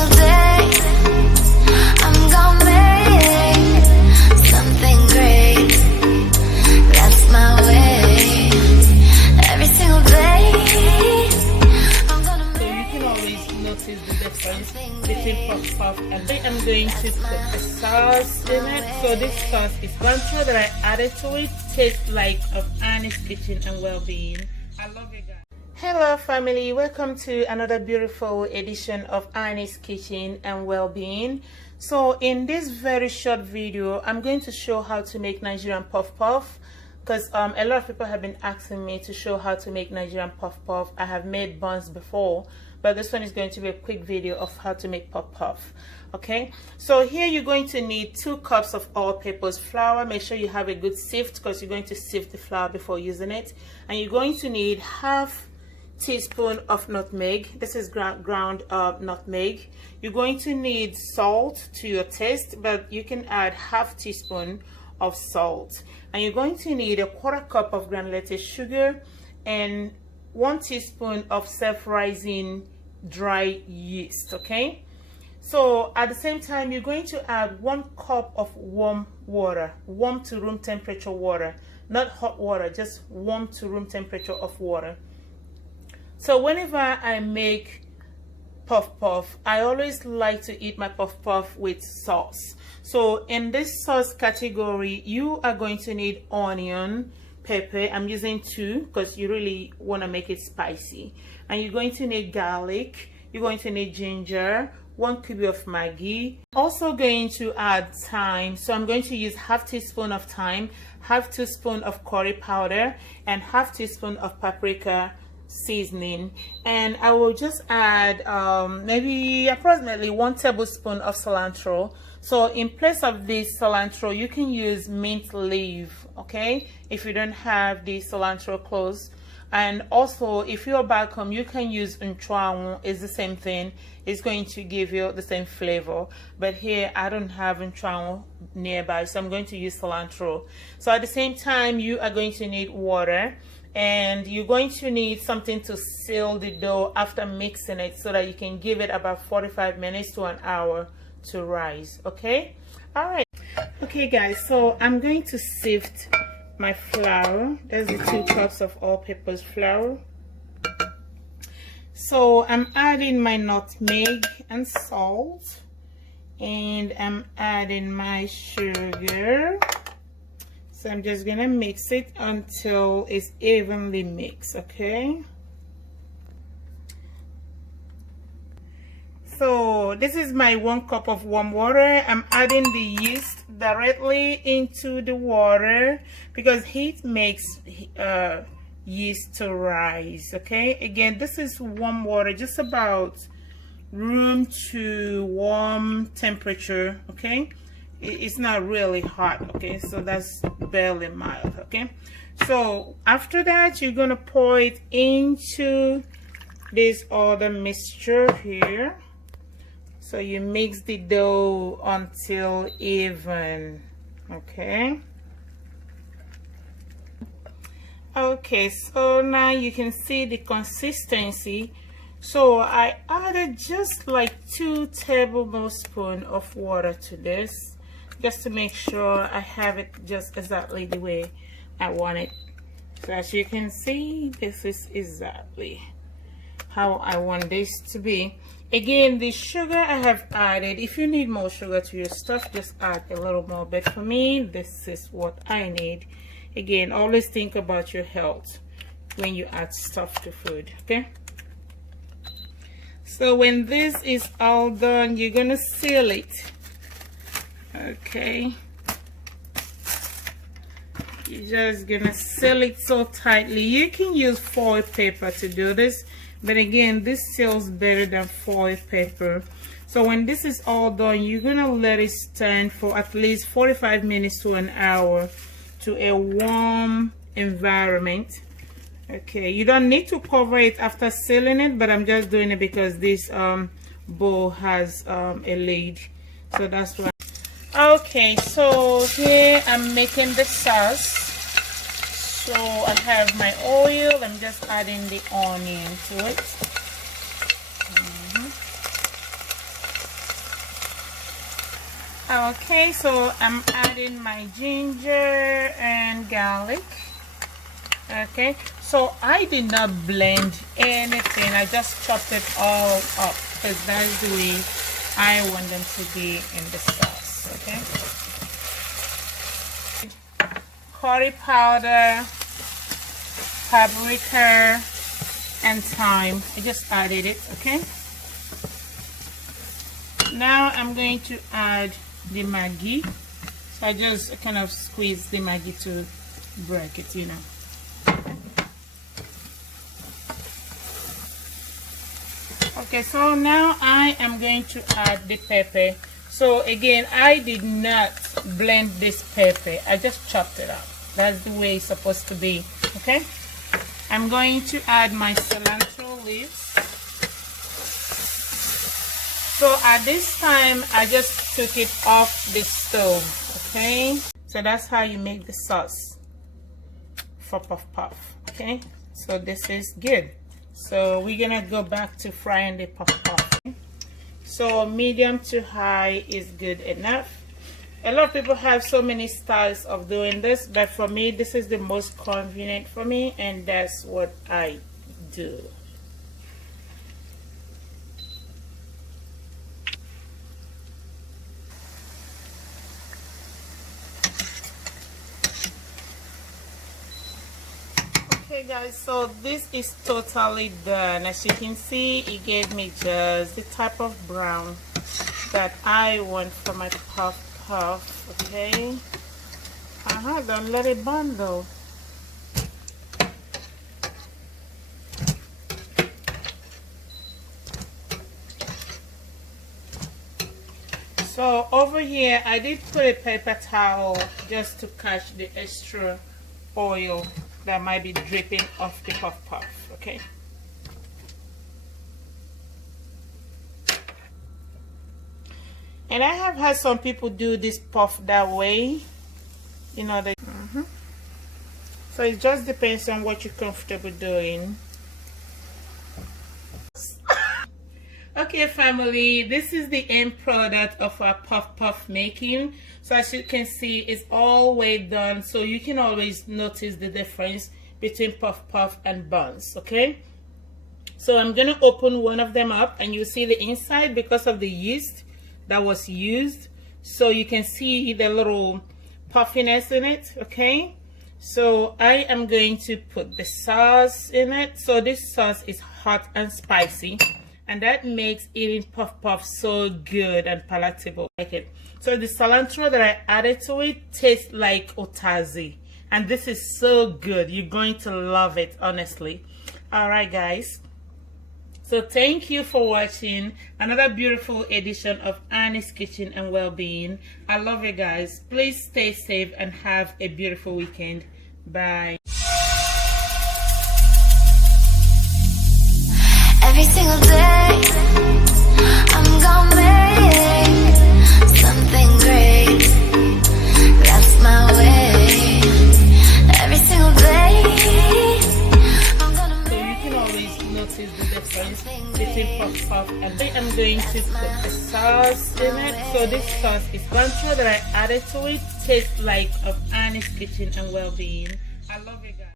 single day I'm gonna make something great. That's my way. Every single day I'm gonna make. So you can always notice the difference between puff puff and then I'm going to put a sauce in it. So this sauce is Cilantro that I added to it. Tastes like of Annie's Kitchen and Well-Being. I love you guys. Hello family, welcome to another beautiful edition of Annie's Kitchen and Well-Being. So in this very short video, I'm going to show how to make Nigerian puff puff, because a lot of people have been asking me to show how to make Nigerian puff puff. I have made buns before, but this one is going to be a quick video of how to make puff puff. Okay, so here you're going to need 2 cups of all-purpose flour. Make sure you have a good sift, because you're going to sift the flour before using it. And you're going to need half teaspoon of nutmeg. This is ground nutmeg. You're going to need salt to your taste, but you can add half teaspoon of salt. And you're going to need a 1/4 cup of granulated sugar and 1 teaspoon of self-rising dry yeast. Okay, so at the same time you're going to add 1 cup of warm water, warm to room temperature water, not hot water, just warm to room temperature of water. So whenever I make puff puff, I always like to eat my puff puff with sauce. So in this sauce category, you are going to need onion, pepper. I'm using 2 because you really want to make it spicy. And you're going to need garlic. You're going to need ginger, 1 cube of Maggie. Also going to add thyme. So I'm going to use half teaspoon of thyme, half teaspoon of curry powder, and half teaspoon of paprika seasoning. And I will just add maybe approximately 1 tablespoon of cilantro. So in place of this cilantro, you can use mint leaf, okay, if you don't have the cilantro close. And also if you're back home, you can use nchuanwu. It's the same thing. It's going to give you the same flavor, but here I don't have nchuanwu nearby, so I'm going to use cilantro. So at the same time, you are going to need water, and you're going to need something to seal the dough after mixing it, so that you can give it about 45 minutes to an hour to rise. Okay, all right. Okay guys, so I'm going to sift my flour. There's the 2 cups of all-purpose flour. So I'm adding my nutmeg and salt, and I'm adding my sugar. So I'm just gonna mix it until it's evenly mixed. Okay, so this is my 1 cup of warm water. I'm adding the yeast directly into the water because heat makes yeast to rise. Okay, again, this is warm water, just about room to warm temperature. Okay, it's not really hot. Okay, so that's barely mild. Okay, so after that, you're gonna pour it into this other mixture here. So you mix the dough until even. Okay, so now you can see the consistency. So I added just like 2 tablespoons of water to this, just to make sure I have it just exactly the way I want it. So as you can see, this is exactly how I want this to be. Again, the sugar I have added, if you need more sugar to your stuff, just add a little more, but for me, this is what I need. Again, always think about your health when you add stuff to food. Okay, so when this is all done, you're gonna seal it. Okay, you're just gonna seal it so tightly. You can use foil paper to do this, but again, this seals better than foil paper. So when this is all done, you're gonna let it stand for at least 45 minutes to an hour to a warm environment. Okay, you don't need to cover it after sealing it, but I'm just doing it because this bowl has a lid, so that's why. Okay, so here I'm making the sauce. So I have my oil. I'm just adding the onion to it. Okay, so I'm adding my ginger and garlic. Okay, so I did not blend anything. I just chopped it all up because that's the way I want them to be in the sauce. Okay, curry powder, paprika, and thyme. I just added it. Okay, now I'm going to add the Maggie. So I just kind of squeeze the Maggie to break it, you know. Okay, so now I am going to add the pepper. So again, I did not blend this pepper. I just chopped it up. That's the way it's supposed to be. Okay, I'm going to add my cilantro leaves. So at this time, I just took it off the stove. Okay, so that's how you make the sauce for puff puff. Okay, so this is good. So we're gonna go back to frying the puff puff. So medium to high is good enough. A lot of people have so many styles of doing this, but for me this is the most convenient for me, and that's what I do. Okay guys, so this is totally done. As you can see, it gave me just the type of brown that I want for my puff puff. Okay, don't let it burn though. So over here I did put a paper towel just to catch the extra oil that might be dripping off the puff puff. Okay, and I have had some people do this puff that way, you know, they so it just depends on what you're comfortable doing. Okay family, this is the end product of our puff puff making. So as you can see, it's all way done, so you can always notice the difference between puff puff and buns. Okay, so I'm gonna open one of them up and you see the inside because of the yeast that was used, so you can see the little puffiness in it. Okay, so I am going to put the sauce in it. So this sauce is hot and spicy, and that makes eating puff puff so good and palatable. Like it. So the cilantro that I added to it tastes like Utazi, and this is so good. You're going to love it, honestly. All right guys, so thank you for watching another beautiful edition of Annie's Kitchen and Wellbeing. I love you guys. Please stay safe and have a beautiful weekend. Bye. Every single day, I'm gonna make something great. That's my way. Every single day, I'm gonna So you can always notice the difference between puff puff and I'm going to put the sauce in it. So this sauce is cilantro that I added to it. Tastes like of Annie's Kitchen and Wellbeing. I love it guys.